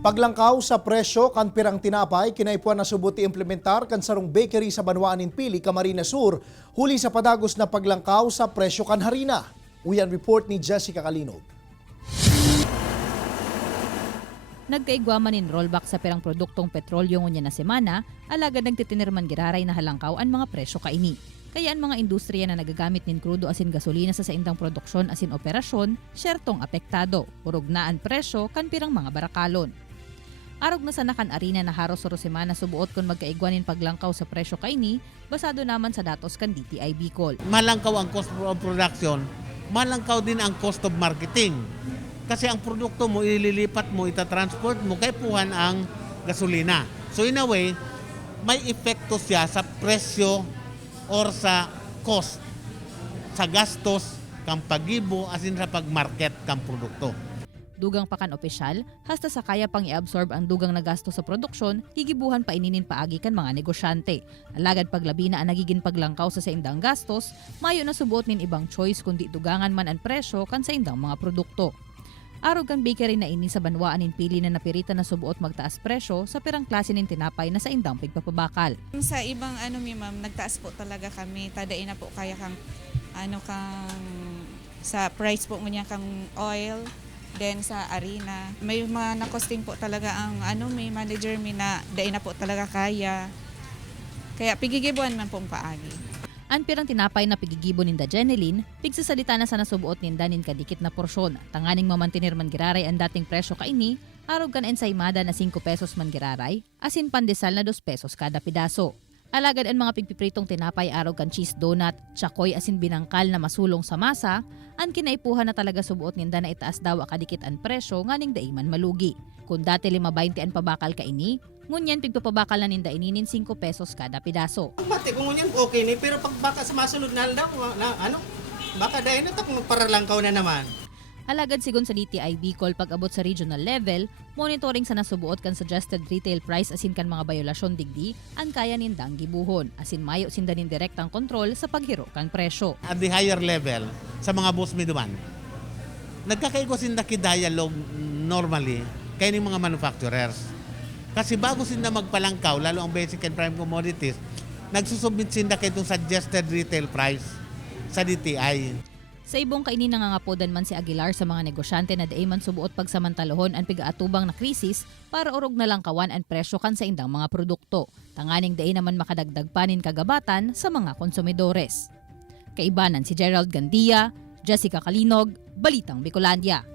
Paglangkaw sa presyo kan pirang tinapay, kinaipuan na subuti implementar kan sarong bakery sa Banwaan in Pili, Camarines Sur, huli sa padagos na paglangkaw sa presyo kan harina. Uyan report ni Jessica Calinog. Nagkaigwaman in rollback sa pirang produktong petrolyo ngunya na semana, alagad nagtitinirman giraray na halangkaw ang mga presyo kaini. Kaya ang mga industriya na nagagamit nin krudo asin gasolina sa saindang produksyon asin operasyon, syertong apektado, urog na ang presyo kan pirang mga barakalon. Arog na sa nakan arena na haros oro semana subuot kung magkaigwanin paglangkaw sa presyo kaini, basado naman sa datos kan DTI Bicol. Malangkaw ang cost of production, malangkaw din ang cost of marketing. Kasi ang produkto mo, ililipat mo, itatransport mo, kay puhan ang gasolina. So in a way, may epekto siya sa presyo or sa cost, sa gastos kang pagibo asin sa pagmarket kang produkto. Dugang pakan opisyal, hasta sa kaya pang i-absorb ang dugang na gasto sa produksyon, gigibuhan pa ininin paagi kan mga negosyante. Alagad paglabi na ang nagiging paglangkaw sa saindang gastos, mayo na subuot nin ibang choice kundi dugangan man ang presyo kan saindang mga produkto. Arog ang bakery na ini sa Banwaan in Pili na napirita na subuot magtaas presyo sa pirang klase ng tinapay na sa indang pigpapabakal. Sa ibang ma'am, nagtaas po talaga kami. Tadain na po kaya kang sa price po niya kang oil, then sa arena. May mga na-costing po talaga ang may manager mi na dain na po talaga kaya. Kaya pigigibuan man pong paagi. Ang pirang tinapay na pigigibo ninda Jeneline, pigsasalita na sa nasubuot ninda nin kadikit na porsyon. Tanganing mamantinir man giraray ang dating presyo kaini, arog kan ensaymada na 5 pesos man giraray, asin pandesal na 2 pesos kada pidaso. Alagad ang mga pigpipritong tinapay arog kan cheese donut, tsakoy asin binangkal na masulong sa masa, ang kinaipuhan na talaga subuot ninda na itaas daw kadikit ang presyo nganing daiman malugi. Kung dati 5.20 ang pabakal kaini, ngunyan pigpapabakal na ninda ininin 5 pesos kada pidaso. Bati kung ngunyan okay ni, pero pag baka sa masunod na daw, baka dahil na takong paralangkaw na naman. Alagad sigon sa DTI Bicol pag-abot sa regional level, monitoring sa nasubuot kan suggested retail price asin kan mga bayolasyon digdi, ang kaya nindang gibuhon, asin mayo sinda nin direktang kontrol sa paghiro kan presyo. At the higher level, sa mga boss miduman, nagkakaigo sinda ki-dialogue normally kay ng mga manufacturers. Kasi bago sinda magpalangkaw, lalo ang basic and prime commodities, nagsusubmit sinda kay itong suggested retail price sa DTI. Sa ibong kaini nangangapodan man si Aguilar sa mga negosyante na daay man subuot pagsamantalahon ang pigaatubang na krisis para urog na lang kawan ang presyo kan sa indang mga produkto. Tanganing daay naman makadagdag panin kagabatan sa mga konsumidores. Kaibanan si Gerald Gandia, Jessica Calinog, Balitang Bicolandia.